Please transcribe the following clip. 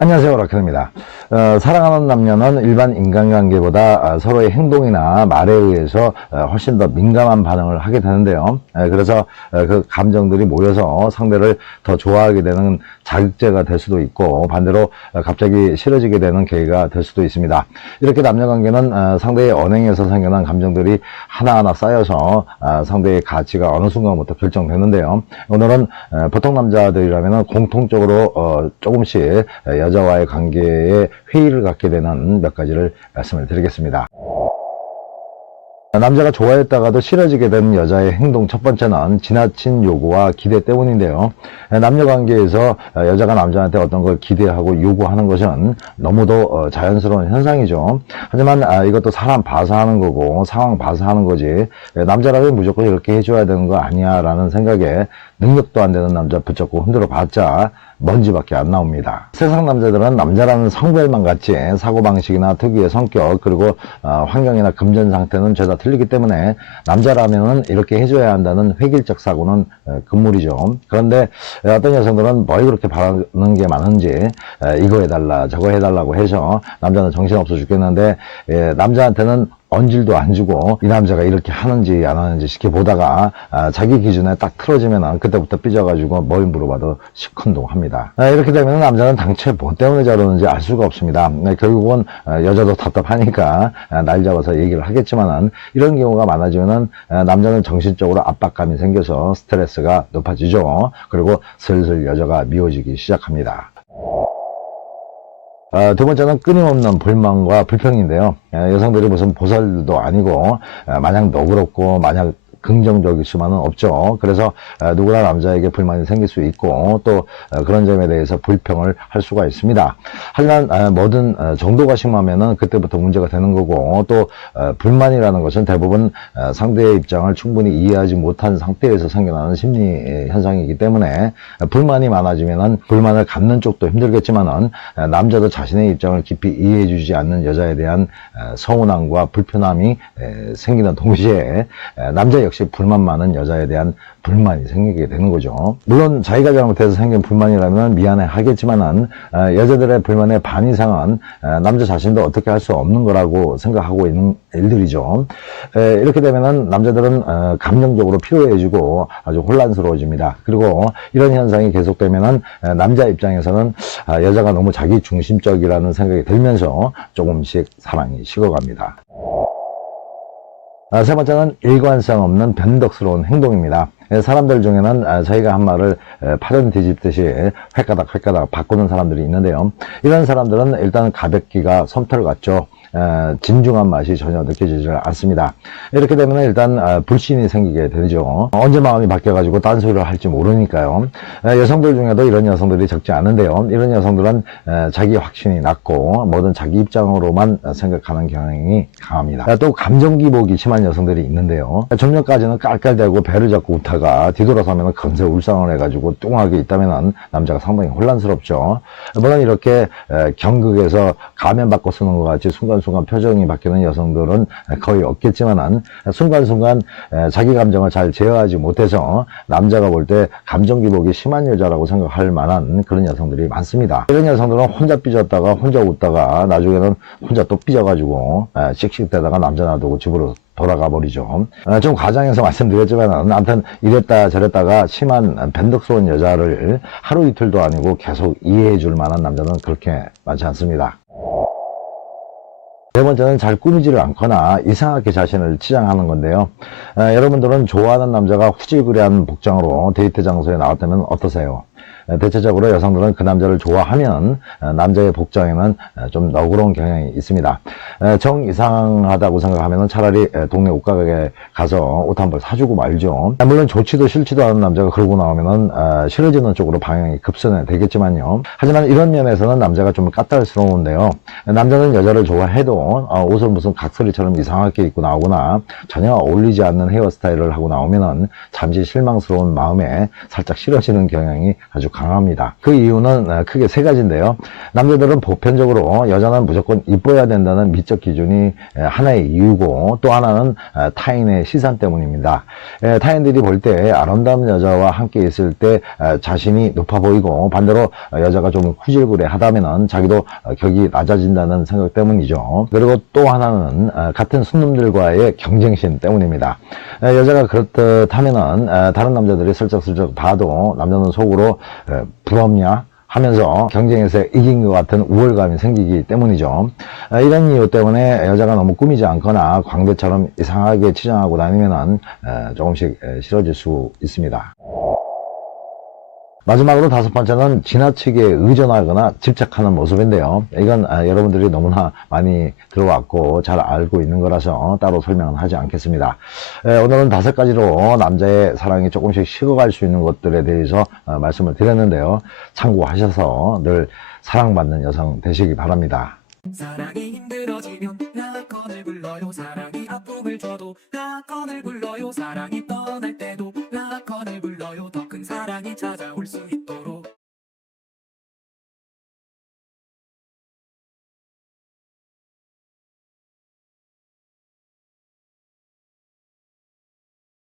안녕하세요, 오라클입니다. 사랑하는 남녀는 일반 인간관계보다 서로의 행동이나 말에 의해서 훨씬 더 민감한 반응을 하게 되는데요. 그래서 그 감정들이 모여서 상대를 더 좋아하게 되는 자극제가 될 수도 있고, 반대로 갑자기 싫어지게 되는 계기가 될 수도 있습니다. 이렇게 남녀관계는 상대의 언행에서 생겨난 감정들이 하나하나 쌓여서 상대의 가치가 어느 순간부터 결정되는데요. 오늘은 보통 남자들이라면 공통적으로 조금씩 여자와의 관계에 회의를 갖게 되는 몇 가지를 말씀을 드리겠습니다. 남자가 좋아했다가도 싫어지게 되는 여자의 행동 첫 번째는 지나친 요구와 기대 때문인데요. 남녀 관계에서 여자가 남자한테 어떤 걸 기대하고 요구하는 것은 너무도 자연스러운 현상이죠. 하지만 이것도 사람 봐서 하는 거고 상황 봐서 하는 거지, 남자라면 무조건 이렇게 해줘야 되는 거 아니야 라는 생각에 능력도 안 되는 남자 붙잡고 흔들어 봤자 먼지밖에 안 나옵니다. 세상 남자들은 남자라는 성별만 같지 사고방식이나 특유의 성격, 그리고 환경이나 금전 상태는 죄다 틀리기 때문에 남자라면은 이렇게 해줘야 한다는 획일적 사고는 금물이죠. 그런데 어떤 여성들은 뭘 그렇게 바라는 게 많은지 이거 해달라 저거 해달라고 해서 남자는 정신없어 죽겠는데, 남자한테는 언질도 안 주고 이 남자가 이렇게 하는지 안 하는지 지켜보다가 자기 기준에 딱 틀어지면 그때부터 삐져가지고 뭘 물어봐도 시큰둥합니다. 이렇게 되면 남자는 당최 뭐 때문에 저러는지 알 수가 없습니다. 결국은 여자도 답답하니까 날 잡아서 얘기를 하겠지만은, 이런 경우가 많아지면은 남자는 정신적으로 압박감이 생겨서 스트레스가 높아지죠. 그리고 슬슬 여자가 미워지기 시작합니다. 두 번째는 끊임없는 불만과 불평인데요. 여성들이 무슨 보살도 아니고 마냥 너그럽고 마냥 긍정적일 수만은 없죠. 그래서 누구나 남자에게 불만이 생길 수 있고 또 그런 점에 대해서 불평을 할 수가 있습니다. 하지만 뭐든 정도가 심하면은 그때부터 문제가 되는 거고, 또 불만이라는 것은 대부분 상대의 입장을 충분히 이해하지 못한 상태에서 생겨나는 심리 현상이기 때문에 불만이 많아지면은 불만을 갖는 쪽도 힘들겠지만은 남자도 자신의 입장을 깊이 이해해 주지 않는 여자에 대한 서운함과 불편함이 생기는 동시에 남자 역시 불만 많은 여자에 대한 불만이 생기게 되는 거죠. 물론 자기가 잘못해서 생긴 불만이라면 미안해 하겠지만은 여자들의 불만의 반 이상은 남자 자신도 어떻게 할 수 없는 거라고 생각하고 있는 일들이죠. 이렇게 되면은 남자들은 감정적으로 피로해지고 아주 혼란스러워집니다. 그리고 이런 현상이 계속되면은 남자 입장에서는 여자가 너무 자기 중심적이라는 생각이 들면서 조금씩 사랑이 식어갑니다. 세 번째는 일관성 없는 변덕스러운 행동입니다. 사람들 중에는 저희가 한 말을 파전 뒤집듯이 획가닥 바꾸는 사람들이 있는데요. 이런 사람들은 일단 가볍기가 솜털 같죠. 진중한 맛이 전혀 느껴지지 않습니다. 이렇게 되면 일단 불신이 생기게 되죠. 언제 마음이 바뀌어가지고 딴소리를 할지 모르니까요. 여성들 중에도 이런 여성들이 적지 않은데요. 이런 여성들은 자기 확신이 낮고 뭐든 자기 입장으로만 생각하는 경향이 강합니다. 또 감정 기복이 심한 여성들이 있는데요. 좀 전까지는 깔깔대고 배를 잡고 웃다가 뒤돌아서면 금세 울상을 해가지고 뚱하게 있다면 남자가 상당히 혼란스럽죠. 물론 이렇게 경극에서 가면 바꿔 쓰는 것 같이 순간순간 표정이 바뀌는 여성들은 거의 없겠지만은, 순간순간 자기 감정을 잘 제어하지 못해서 남자가 볼 때 감정 기복이 심한 여자라고 생각할 만한 그런 여성들이 많습니다. 이런 여성들은 혼자 삐졌다가 혼자 웃다가 나중에는 혼자 또 삐져가지고 씩씩대다가 남자 놔두고 집으로 돌아가 버리죠. 좀 과장해서 말씀드렸지만 아무튼 이랬다 저랬다가 심한 변덕스러운 여자를 하루 이틀도 아니고 계속 이해해 줄 만한 남자는 그렇게 많지 않습니다. 세 번째는 잘 꾸미지를 않거나 이상하게 자신을 치장하는 건데요. 여러분들은 좋아하는 남자가 후질그레한 복장으로 데이트 장소에 나왔다면 어떠세요? 대체적으로 여성들은 그 남자를 좋아하면 남자의 복장에는 좀 너그러운 경향이 있습니다. 정 이상하다고 생각하면 차라리 동네 옷가게에 가서 옷 한 벌 사주고 말죠. 물론 좋지도 싫지도 않은 남자가 그러고 나오면 싫어지는 쪽으로 방향이 급선해 되겠지만요. 하지만 이런 면에서는 남자가 좀 까탈스러운데요. 남자는 여자를 좋아해도 옷을 무슨 각설이처럼 이상하게 입고 나오거나 전혀 어울리지 않는 헤어스타일을 하고 나오면 잠시 실망스러운 마음에 살짝 싫어지는 경향이 아주 강합니다. 그 이유는 크게 세 가지인데요. 남자들은 보편적으로 여자는 무조건 이뻐야 된다는 미적 기준이 하나의 이유고, 또 하나는 타인의 시선 때문입니다. 타인들이 볼 때 아름다운 여자와 함께 있을 때 자신이 높아 보이고, 반대로 여자가 좀 후질구레하다면 자기도 격이 낮아진다는 생각 때문이죠. 그리고 또 하나는 같은 순놈들과의 경쟁심 때문입니다. 여자가 그렇듯하면은 다른 남자들이 슬쩍슬쩍 봐도 남자는 속으로 부럽냐 하면서 경쟁에서 이긴 것 같은 우월감이 생기기 때문이죠. 이런 이유 때문에 여자가 너무 꾸미지 않거나 광대처럼 이상하게 치장하고 다니면은 조금씩 싫어질 수 있습니다. 마지막으로 다섯 번째는 지나치게 의존하거나 집착하는 모습인데요. 이건 여러분들이 너무나 많이 들어왔고 잘 알고 있는 거라서 따로 설명은 하지 않겠습니다. 오늘은 다섯 가지로 남자의 사랑이 조금씩 식어갈 수 있는 것들에 대해서 말씀을 드렸는데요. 참고하셔서 늘 사랑받는 여성 되시기 바랍니다. 사랑이 힘들어지면 라건을 불러요. 사랑이 아픔을 줘도 라건을 불러요. 사랑이 떠날 때도 라건을 불러요. 더 큰 사랑이 찾아올 수 있다.